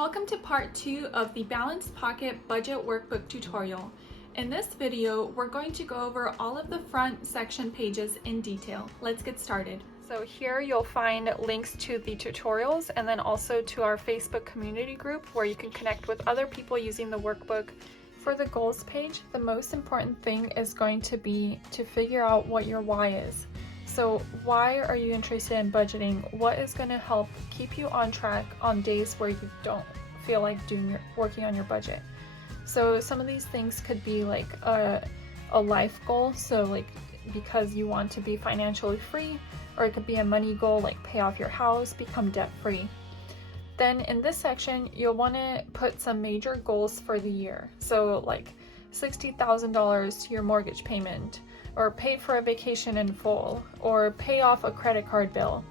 Welcome to part 2 of the Balanced Pocket Budget Workbook tutorial. In this video, we're going to go over all of the front section pages in detail. Let's get started. So here you'll find links to the tutorials and then also to our Facebook community group where you can connect with other people using the workbook. For the goals page, the most important thing is going to be to figure out what your why is. So why are you interested in budgeting? What is going to help keep you on track on days where you don't feel like working on your budget? So some of these things could be like a life goal, so like because you want to be financially free, or it could be a money goal like pay off your house, become debt free. Then in this section, you'll want to put some major goals for the year. So like $60,000 to your mortgage payment, or pay for a vacation in full, or pay off a credit card bill.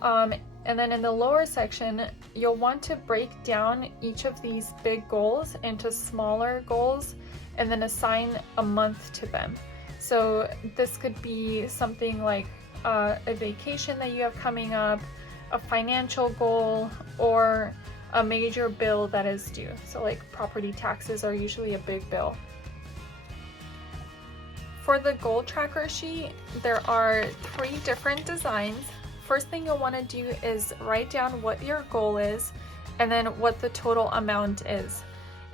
And then in the lower section, you'll want to break down each of these big goals into smaller goals and then assign a month to them. So this could be something like a vacation that you have coming up, a financial goal, or a major bill that is due. So like property taxes are usually a big bill. For the goal tracker sheet, there are 3 different designs. First thing you'll want to do is write down what your goal is and then what the total amount is.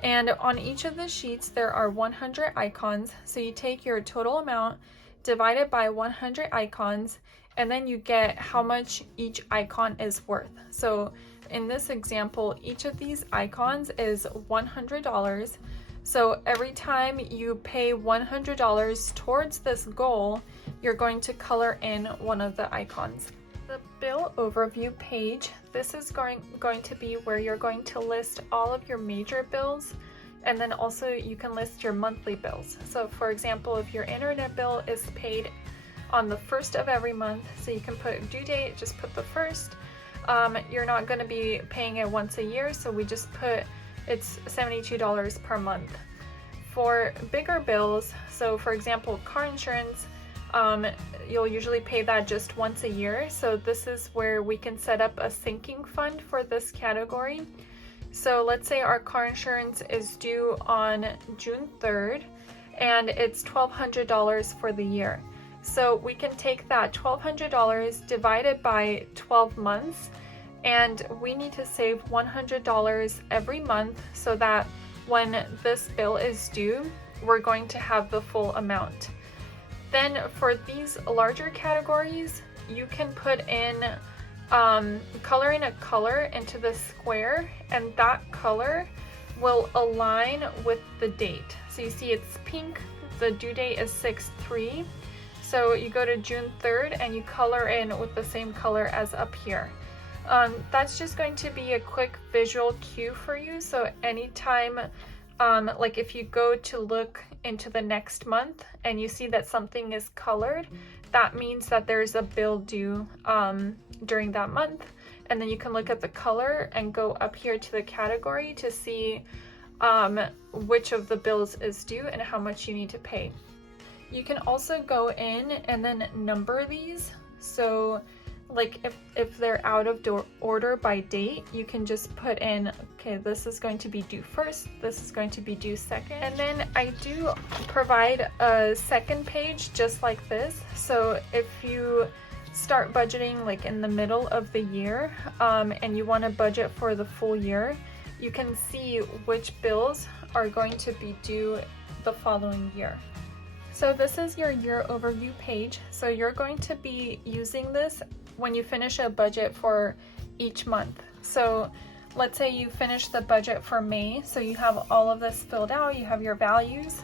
And on each of the sheets, there are 100 icons. So you take your total amount divided by 100 icons, and then you get how much each icon is worth. So in this example, each of these icons is $100. So every time you pay $100 towards this goal, you're going to color in one of the icons. The bill overview page, this is going to be where you're going to list all of your major bills, and then also you can list your monthly bills. So for example, if your internet bill is paid on the 1st of every month, so you can put due date, just put the 1st. You're not going to be paying it once a year, so we just put it's $72 per month. For bigger bills, so for example, car insurance, you'll usually pay that just once a year. So this is where we can set up a sinking fund for this category. So let's say our car insurance is due on June 3rd and it's $1,200 for the year. So we can take that $1,200 divided by 12 months, and we need to save $100 every month so that when this bill is due, we're going to have the full amount. Then for these larger categories, you can put in, color in a color into the square, and that color will align with the date. So you see it's pink, the due date is 6/3. So you go to June 3rd and you color in with the same color as up here. That's just going to be a quick visual cue for you. So anytime, like if you go to look into the next month and you see that something is colored, that means that there's a bill due during that month. And then you can look at the color and go up here to the category to see which of the bills is due and how much you need to pay. You can also go in and then number these. So like if they're out of order by date, you can just put in, okay, this is going to be due first, this is going to be due second. And then I do provide a second page just like this. So if you start budgeting like in the middle of the year and you want to budget for the full year, you can see which bills are going to be due the following year. So this is your year overview page. So you're going to be using this when you finish a budget for each month. So let's say you finish the budget for May, so you have all of this filled out, you have your values.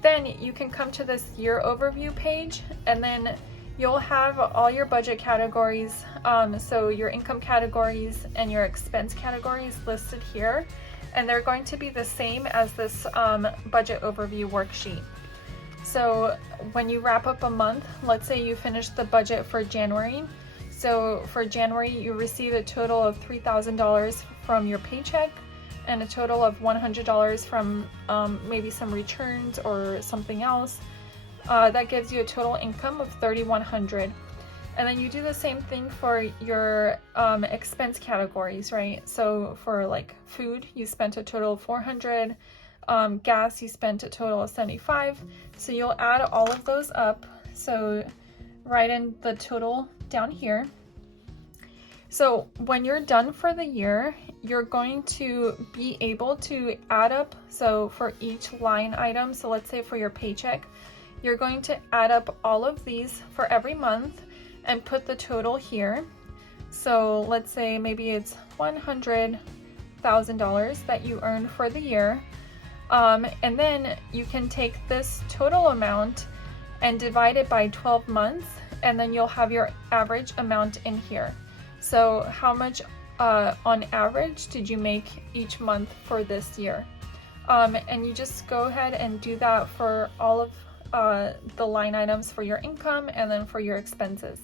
Then you can come to this year overview page, and then you'll have all your budget categories, so your income categories and your expense categories listed here, and they're going to be the same as this budget overview worksheet. So when you wrap up a month, let's say you finish the budget for January. So for January, you receive a total of $3,000 from your paycheck and a total of $100 from maybe some returns or something else. That gives you a total income of $3,100. And then you do the same thing for your expense categories, right? So for like food, you spent a total of 400. Gas, you spent a total of 75. So you'll add all of those up. So write in the total down here. So when you're done for the year, you're going to be able to add up. So for each line item, so let's say for your paycheck, you're going to add up all of these for every month and put the total here. So let's say maybe it's $100,000 that you earned for the year. And then you can take this total amount and divide it by 12 months, and then you'll have your average amount in here. So how much on average did you make each month for this year? And you just go ahead and do that for all of the line items for your income and then for your expenses.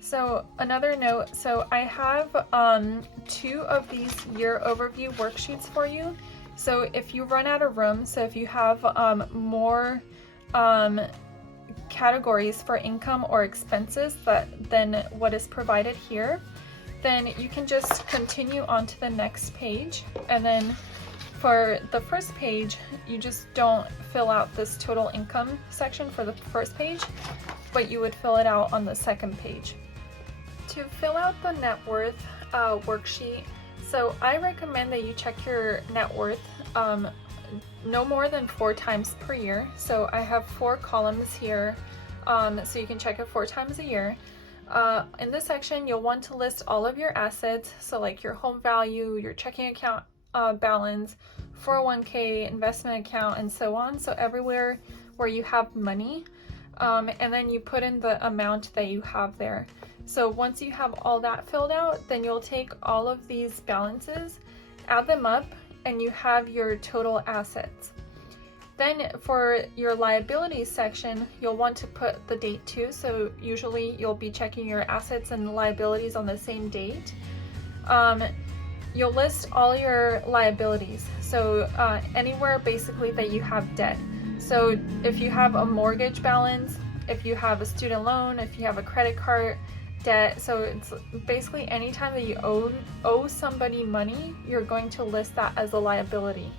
So another note, so I have 2 of these year overview worksheets for you. So if you run out of room, so if you have more categories for income or expenses than what is provided here, then you can just continue on to the next page. And then for the first page, you just don't fill out this total income section for the first page, but you would fill it out on the second page. To fill out the net worth worksheet, so I recommend that you check your net worth no more than 4 times per year. So I have 4 columns here, so you can check it 4 times a year. In this section, you'll want to list all of your assets, so like your home value, your checking account balance, 401k, investment account, and so on. So everywhere where you have money, and then you put in the amount that you have there. So once you have all that filled out, then you'll take all of these balances, add them up, and you have your total assets. Then for your liabilities section, you'll want to put the date too. So usually you'll be checking your assets and liabilities on the same date. You'll list all your liabilities. So anywhere basically that you have debt. So if you have a mortgage balance, if you have a student loan, if you have a credit card debt, so it's basically anytime that you owe somebody money, you're going to list that as a liability.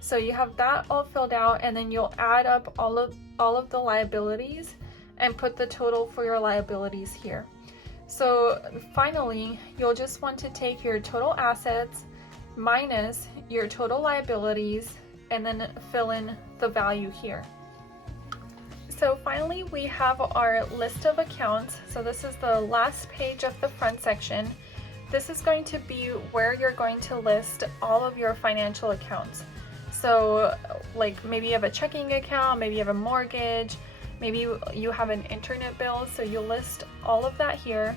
So you have that all filled out, and then you'll add up all of the liabilities and put the total for your liabilities here. So finally, you'll just want to take your total assets minus your total liabilities and then fill in the value here. So finally, we have our list of accounts. So this is the last page of the front section. This is going to be where you're going to list all of your financial accounts. So like maybe you have a checking account, maybe you have a mortgage, maybe you have an internet bill, so you'll list all of that here.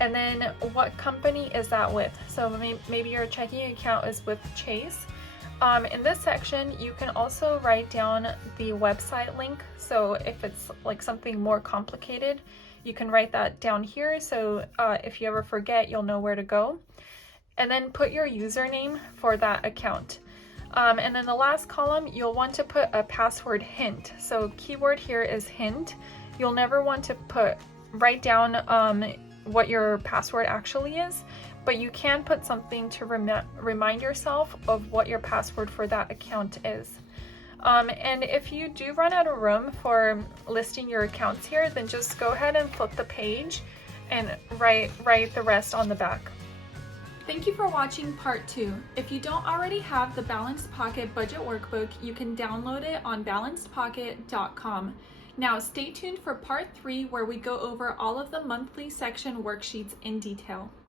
And then what company is that with? So maybe your checking account is with Chase. In this section, you can also write down the website link. So if it's like something more complicated, you can write that down here. So if you ever forget, you'll know where to go. And then put your username for that account. And then the last column, you'll want to put a password hint. So keyword here is hint. You'll never want to write down what your password actually is, but you can put something to remind yourself of what your password for that account is. And if you do run out of room for listing your accounts here, then just go ahead and flip the page and write the rest on the back. Thank you for watching part 2. If you don't already have the Balanced Pocket Budget Workbook, you can download it on balancedpocket.com. Now stay tuned for part 3, where we go over all of the monthly section worksheets in detail.